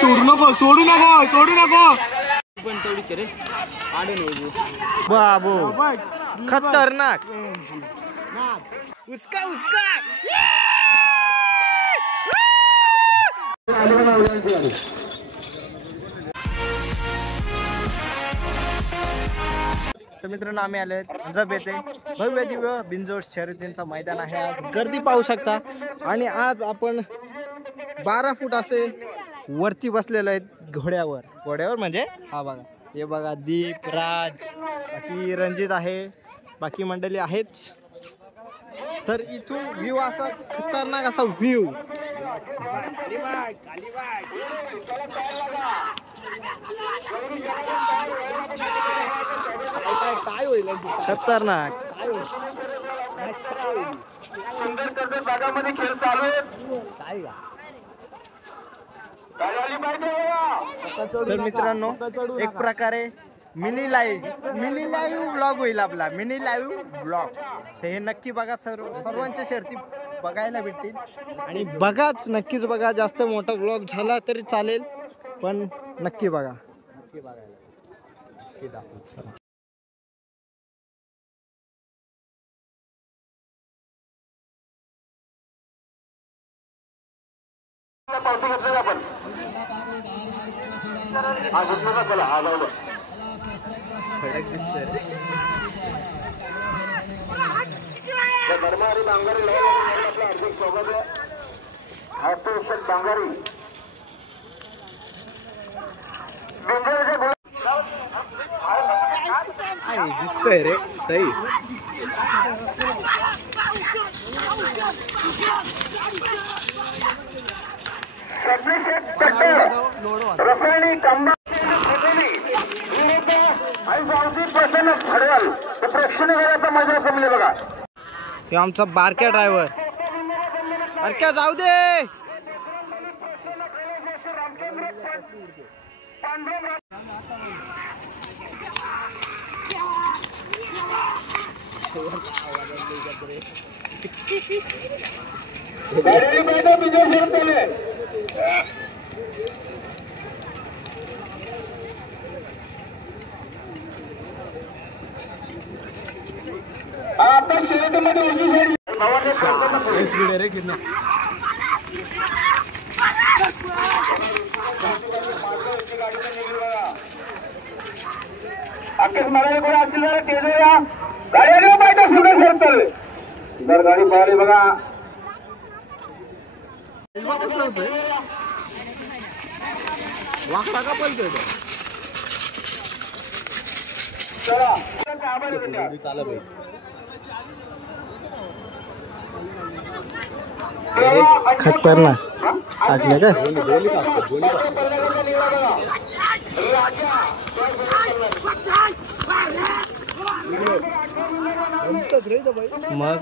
सोडू नको सोडू नको सोडू नको पण तेवढीच रे आडे नाही बाबू खतरनाक उसका उसका तर मित्रांनो आम्ही आलोय जब येते भव्य दिव्य बिनजोड शर्यतींचा मैदान आहे. आज गर्दी पाहू शकता आणि आज आपण 12 फूट असे वरती बसलेलो आहेत घोड्यावर म्हणजे हा बघा हे बघा दीप राज बाकी रणजित आहे बाकी मंडळी आहेच. तर इथून व्ह्यू असा खतरनाक असा व्ह्यू काय होईल खतरनाक भागामध्ये खेळ चालू तर मित्रांनो एक प्रकारे मिनी लाईव्ह ब्लॉग होईल आपला मिनी लाईव्ह ब्लॉग. तर हे नक्की बघा सर्वांच्या शर्ती बघायला भेटतील आणि बघाच नक्कीच बघा. जास्त मोठा ब्लॉग झाला तरी चालेल पण नक्की बघा. फरक दिसतोय दिसतोय रे सही. रासायनिक प्रेक्षणीचा मजा जमले बघा. हे आमचा बारक्या ड्रायव्हर बारक्या जाऊ दे. आता शर्यतीमध्ये रे कितना अखेर मला कोण असेल जरा तेजूया गाडी पाहिजे सुंदर फिरतोय जर गाडी पळाली बघा. वाकडा का पळतोय खतरनाक टाकलं का मग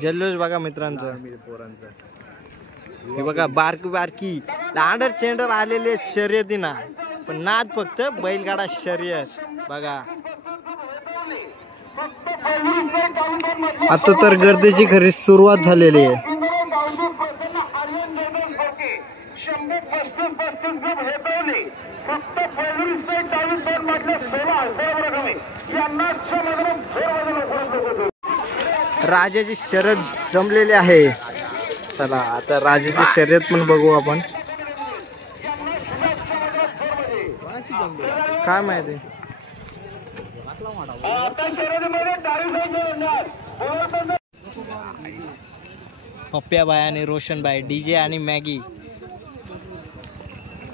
जल्लोष बघा मित्रांचं. हे बघा बारकी लांडर चेंडर आलेले शर्यती ना पण नाद फक्त बैलगाडा शर्यत बघा. आता तर गर्दीची खरी सुरुवात झालेली आहे. राजाची शर्यत जमलेली आहे. चला आता राजाची शर्यत पण बघू आपण. काय माहिती पप्प्या बाय आणि रोशन बाय डीजे आणि मॅगी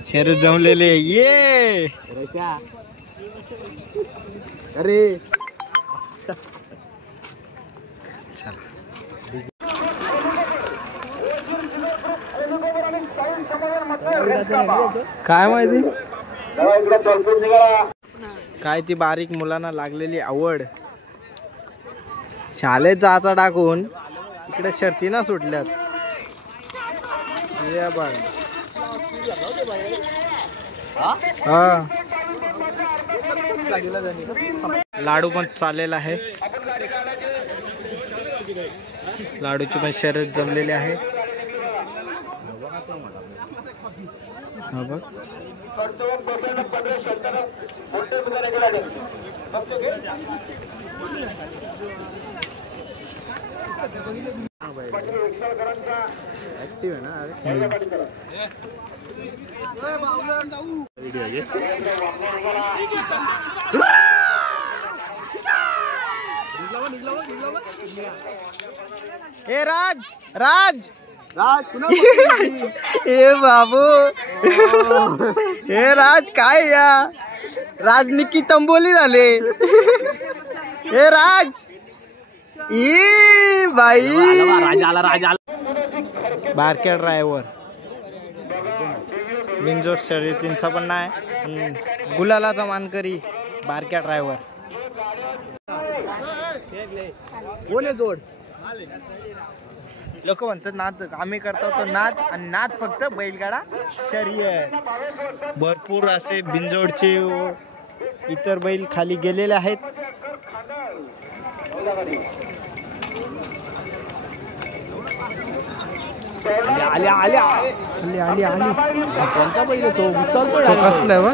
शर्यत जमलेले. ये अरे चला काय माहिती काय ती बारीक मुलांना लागलेली आवड शाळेत जायचा टाकून इकडे शर्ती ना सुटल्यात. हा लाडू पण चाललेला आहे. लाडूची पण शर्यत जमलेली आहे. हा बघ ऍक्टिव्ह आहे ना. ए राज राज ए बाबू हे राज काय या राजनिकी तंबोली झाले. हे राज ई बाई बारक्या ड्रायव्हर बिनजोड शर्यतींचा पण नाही. गुलालाचा मानकरी बारक्या ड्रायव्हर. जोड लोक म्हणतात नाद आम्ही करतो तो नाद आणि नाद फक्त बैलगाडा शर्यत. भरपूर असे बिनजोडचे इतर बैल खाली गेलेले आहेत. आले आले आले आले आले कोणता बैल तो उचलतो कसला व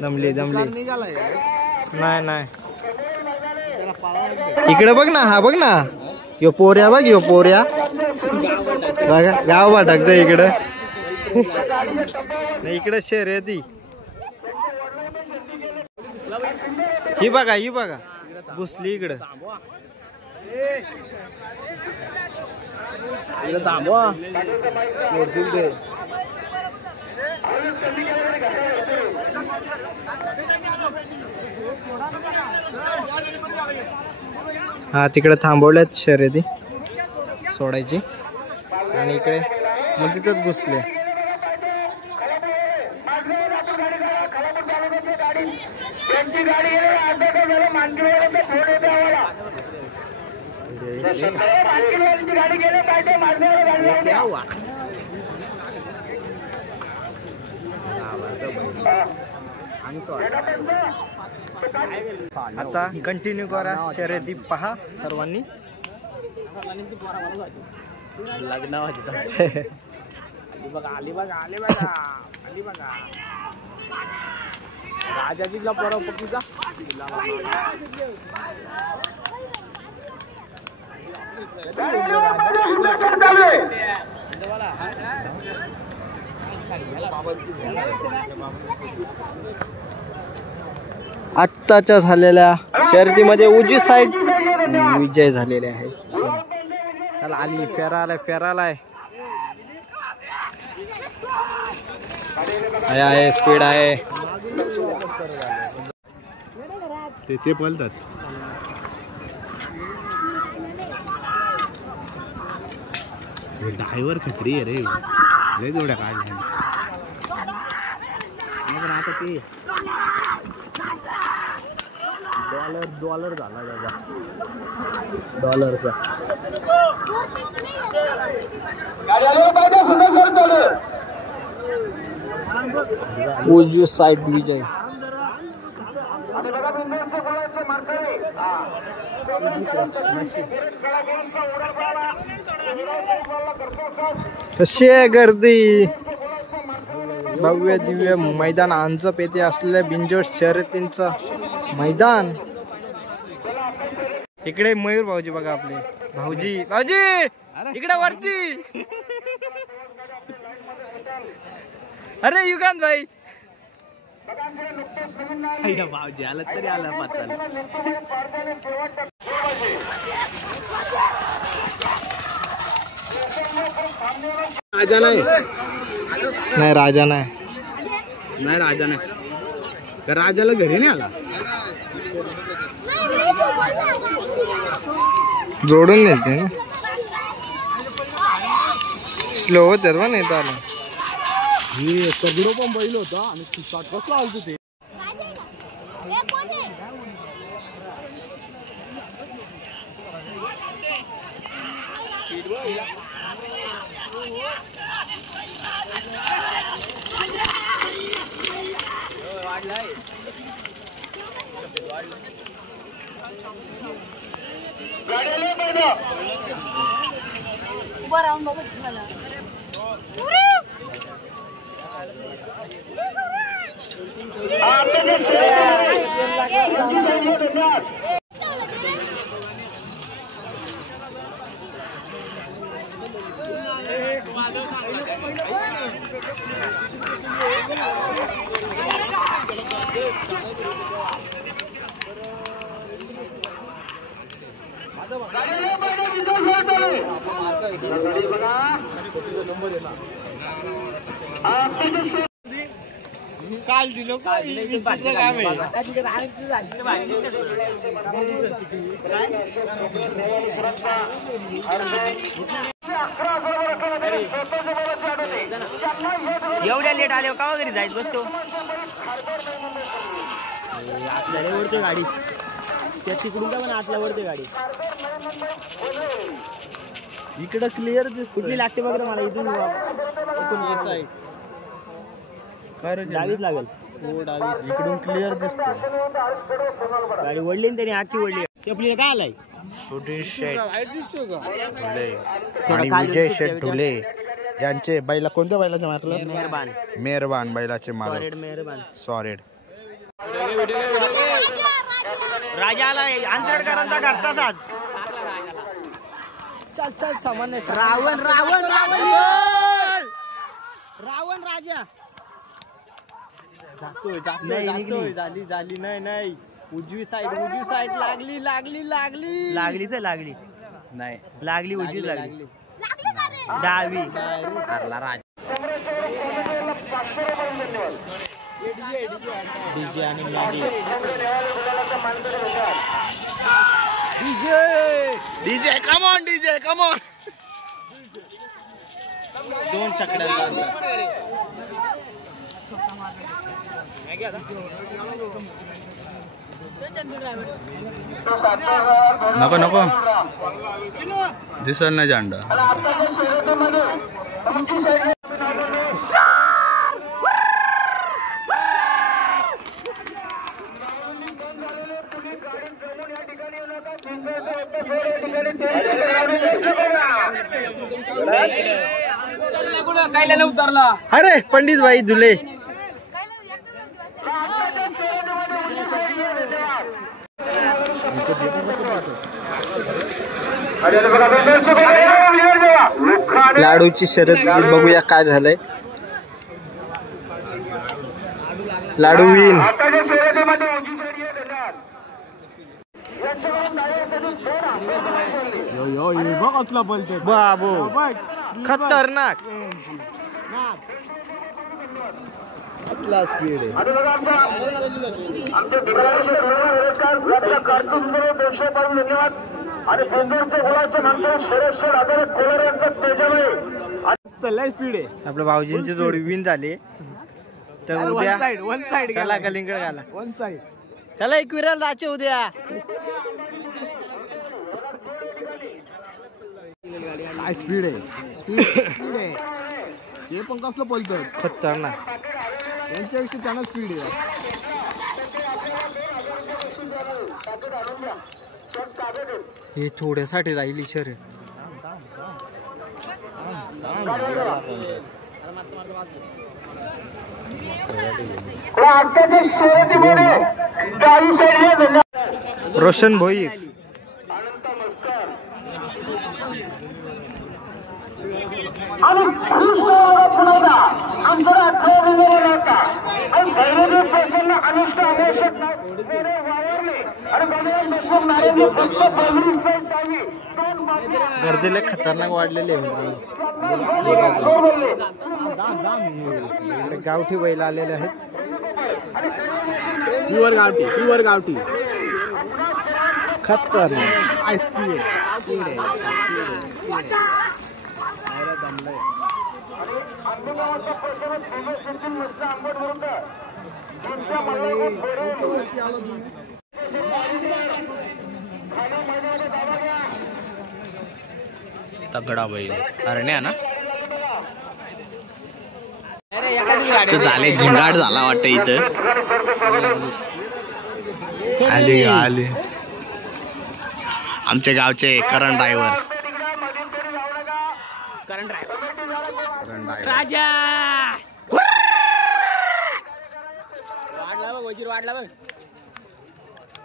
दमली दमली नाही नाही. इकडे बघ ना. हा बघ ना यो पोऱ्या बघ यो पोऱ्या बघा गाव भाटकत इकडे. इकडे शर्यती ही बघा ही बघा घुसली इकडे. थांबवा हा तिकडे थांबवल्यात शर्यती सोडायची आणि इकडे मग तिथंच घुसले. आता कंटिन्यू करा शर्यती पहा सर्वांनी. आत्ताच्या झालेल्या शर्यतीमध्ये उजवी साईड विजय झालेले आहे. चला आली फेरालाय फेरालाय आहे स्पीड आहे. ते पळतात ड्रायव्हर खत्री आहे रे. लय जोड्या काढल्या आता ते डॉलर झाला त्याचा डॉलरचा. उजवी साईड विजय. कशी आहे गर्दी. भव्य दिव्य मैदान अंजप येथे असलेल्या बिनजोड शर्यतींचं मैदान. इकडे मयूर भाऊजी बघा आपले भाऊजी भाऊजी इकडे वरती. अरे युगांत भाई भाऊजी आला तरी आला पाहता. राजा नाही नाही राजा नाही नाही राजा नाही. राजाला घरी नाही आला. जोडून नेते ना स्लो होत नाही तर आला. ही सगळं पण बैल होता आणि कसला आलतो ते. उभं राहून बघत मला काल दिलो एवढ्या लेट आले का वगैरे जायच बसतो आपल्याला वरते गाडी त्या तिकडून का पण आतला वरते गाडी इकडं क्लिअर कुठली लागते बघ मला इथून साईड डावीच लागेल इकडून क्लिअर दिसतो गाडी वडली ना त्याने आखी वडली आपली काय आलाय सुधीर शेठ ढोले आणि विजय शेठ ढोले यांचे बैला कोणत्या बैलाचे मारलं मेहरबान मेहरबान बैलाचे मालक मेहरबान सॉरेड राजा आलाय आंतरकरांचा घरचा साज चल चल सामान्य रावण रावण रावण रावण राजा जातोय नाही, जातोय निघली. झाली झाली नाही उजवी साईड लागली लागलीच आहे, लागली नाही लागली उजवी लागली डावी डीजे आणि Maggi DJ come on DJ come on दोन चकड्यांचा अंतर. नको नको दिसल नाही झेंडा अरे पंडित भाई धुले लाडूची शर्यत बघूया काय झालंय. लाडू विन बाबो खतरनाक आपल्या भाऊजींची जोडी विन झाली. तर उद्या चला कलिंगड घाला चला एकविराला जायचे उद्या. काय स्पीड आहे स्पीड आहे हे पण कसलं बोलतोय खतरनाक त्यांच्यापेक्षा त्यांना स्पीड आहे. हे थोड्यासाठी राहिली शर्यत. रोशन भोईर गर्दीला खतरनाक वाढलेले गावठी बैल आलेले आहेत. प्युअर गावठी खतरनाक तगडा बैल अरण्या ना झाले झिंगाट झाला वाटत इथं. आले आले आमच्या गावचे करण ड्रायव्हर राजा वाढला बघ वजीर वाढला बघ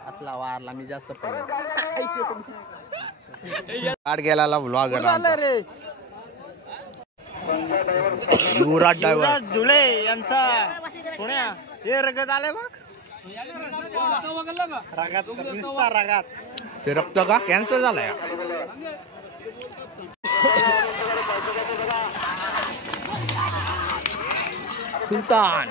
आतला वारला मी जास्त पडलो गाड गेला व्लॉगर रे युवराज ड्रायव्हर युवराज धुळे यांचा सोन्या हे रगत आले बघ रगात नुसता रगात ते रक्त का कॅन्सर झालाय सुलतान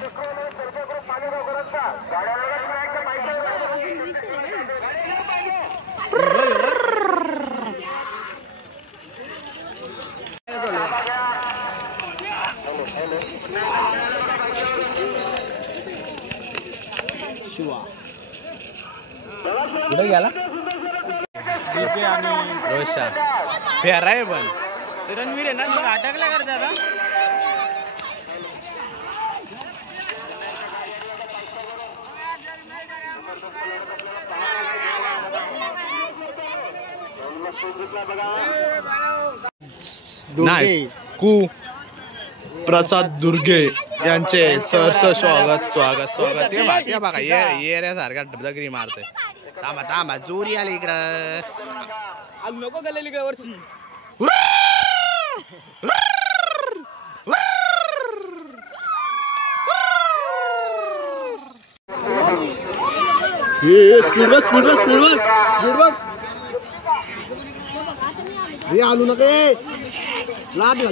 शिवा कुठे गेला डीजे आणि रोशा फेर आहे पण रणवीर आहे ना मग अटकला कर दादा नाही कू प्रसाद दुर्गे यांचे सहर्ष स्वागत हे बघा येऱ्यासारखा दगडी मारतोय थांबा जोरी आली इकडं नको गेलेली का वर्षी स्पीड हे आलू नका लाद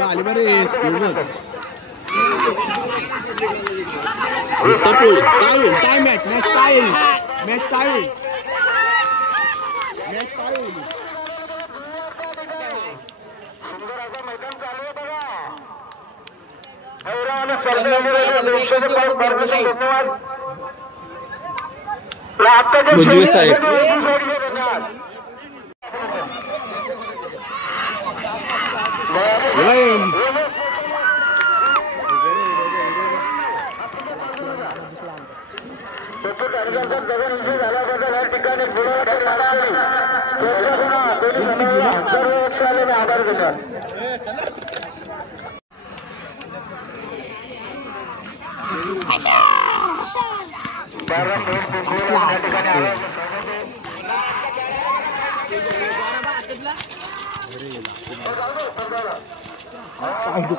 आली बरे स्पीड काय मॅच उजवी साईड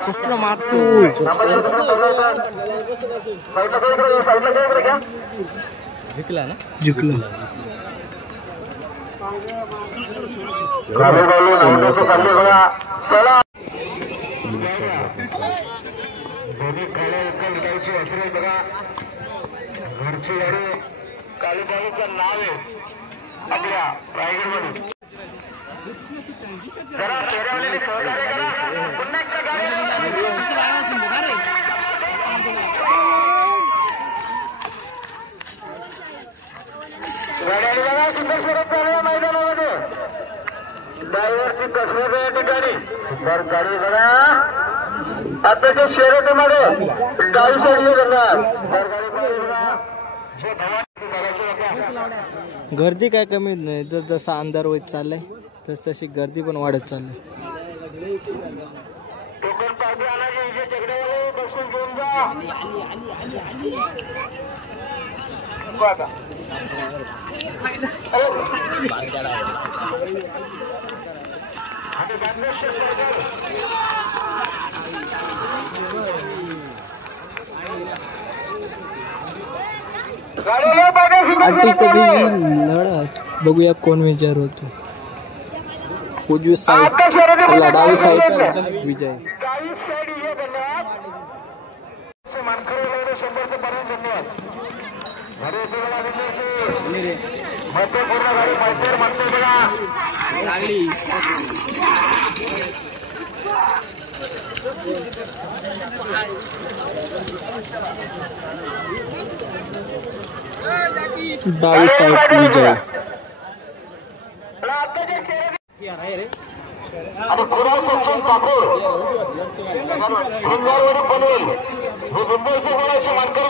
कसला मारतो जिंकला ना घरची गाडी कालीबाईचं नाव आहे आपल्या रायगडमध्ये जरा फेऱ्यावलेले सहकार्य करा पुन्हा एकदा गाडी बघा सुंदर शर्यत चालू आहे मैदानामध्ये ड्रायव्हरची कसरत या ठिकाणी सुंदर गाडी बघा आता ते शर्यतीमध्ये डावी साईडला जाणार गर्दी काय कमी नाही जर जसा अंधार होत चाललाय तस तशी गर्दी पण वाढत चालली लढत बघूया कोण विजय होतो उजवी साईड डावी साईड विजय डावी साईड विजय कुणाल सचिन ठाकूर हिंगारवाडी पनवेल हे मुंबईच्या मुलाची मानकर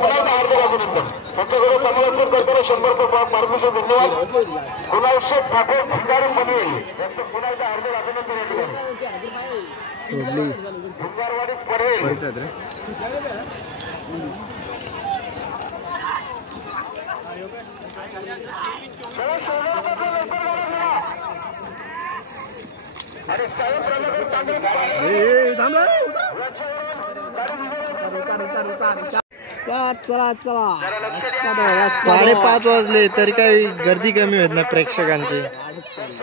पुन्हा हार्दिक अभिनंदन. त्यांच्याकडे समालोचन करताना 100 पारितोषिक धन्यवाद. कुणाल शेठ ठाकूर हिंगारी पनवेल यांचं पुन्हा हार्दिक अभिनंदन या ठिकाणी. हिंगारवाडी पनवेल चला 5:30 वाजले तरी काही गर्दी कमी होत नाही. प्रेक्षकांची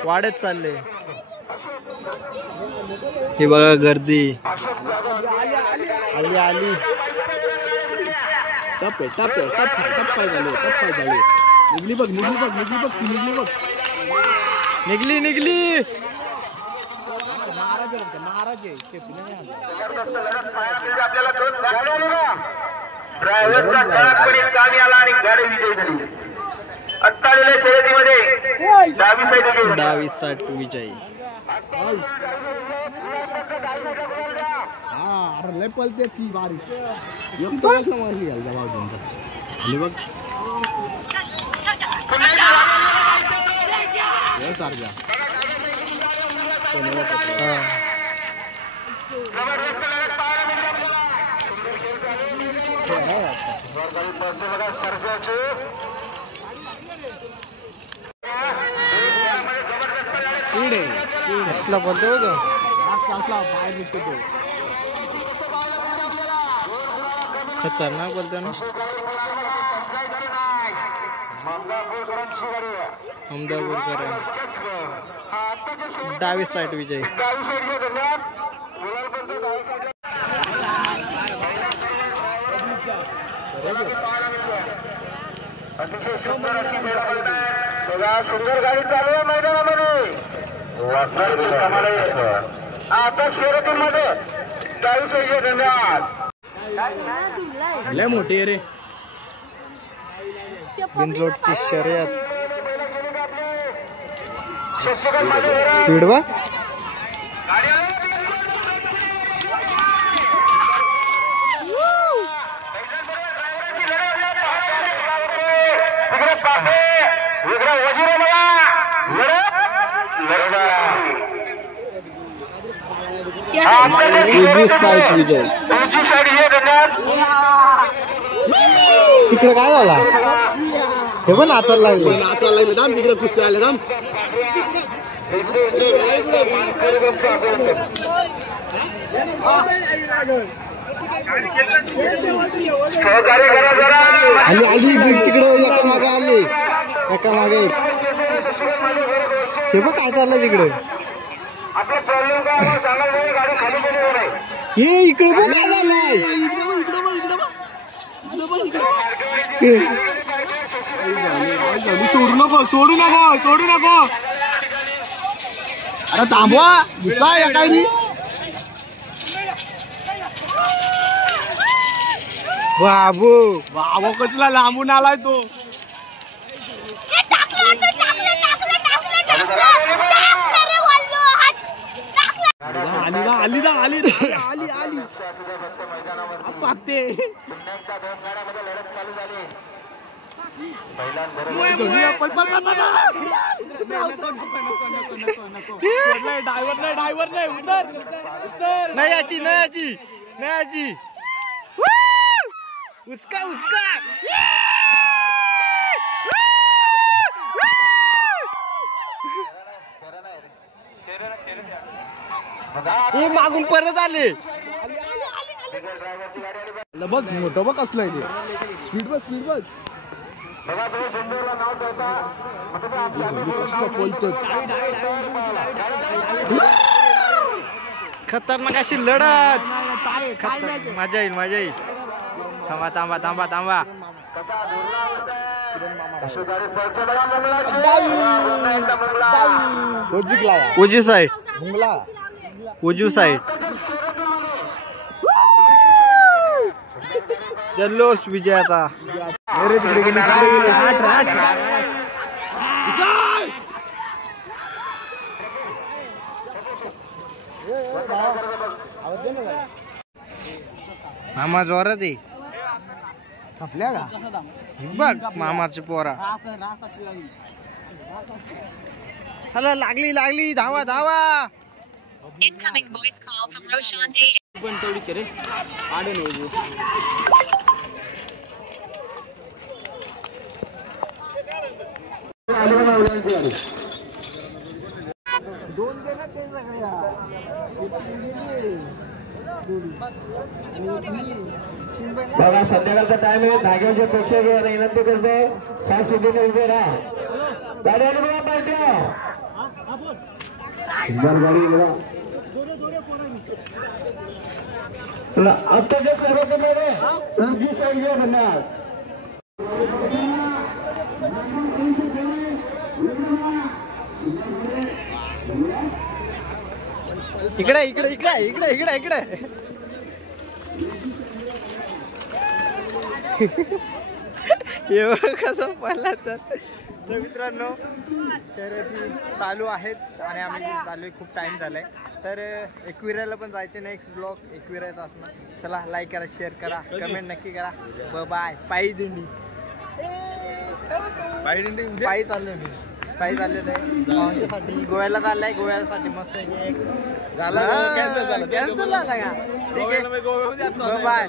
वाढत चालले. हे बघा गर्दी आली आली. टप झाले. निघली बघ. निघली महाराज ड्रायव्हरचा चळकपणे कामी आला आणि गाडी विजयी झाली. आत्ता आलेल्या शर्यतीमध्ये डावी साईड विजयी. लय पलते ती बारी मारली बघ. कसला बोलतो बघ. खतरनाक बोलतो ना. अहमदापूरकर डावी साईड विजय. अतिशय सुंदर अशी सुंदर गाडी चालू आहे मैदानामध्ये. आता शर्यतीमध्ये डावी साईड धन्यवाद. लय मोठी रे बिनजोडची शर्यत. स्पीड बा. साईड विजय. तिकडे काय झाला हे पण नाचायला लागले. दाम तिकडे कुस्ती आले दाम. आली तिकडे एका मागे आली. एका मागे ते बघ काय चाललंय तिकडे. हे इकडे बघ काय झालंय. सोडू नको. अरे थांबवा काय नाही. बाबू कसला लांबून आलाय तो. आली पाहते. ड्रायव्हर नाही उतर. नाही याची उसका हे मागून परत आले. बघ मोठं बघ असलंय ते. स्पीड बघ. खतरनाक अशी लढत. मजा येईल. थांबा. उजवी साईड. जल्लोष विजयाचा. मामा जोरात आहे आपल्या का बघ मामाची पोरा चला लागली लागली धावा धावा Incoming voice call from Roshan Day. पण तेवढीच रे आडे नाही बघा संध्याकाळचा टाइम आहे. धाग्याचे प्रेक्षक विनंती करतो सात सुधीने उभे राहा. गाडी आली बघा पार्ट्या गाडी बघा आत्ताच्या सर्वप्रथम रणजित संघ धन्यवाद. इकडे इकडे इकडे इकडे इकडे इकडे कसं पडला तर मित्रांनो शर्यती चालू आहेत आणि आम्ही चालू खूप टाइम झालाय. तर एकविराला पण जायचे नेक्स्ट ब्लॉग एकविराचा असणार. चला लाईक करा शेअर करा कमेंट नक्की करा. बाय. पायी दिंडी पायी चाललोय मी पायी चाललेलं आहे आमच्यासाठी गोव्याला चाललंय. गोव्यासाठी मस्त एक झाला कॅन्सल झाला का ठीक आहे बाय.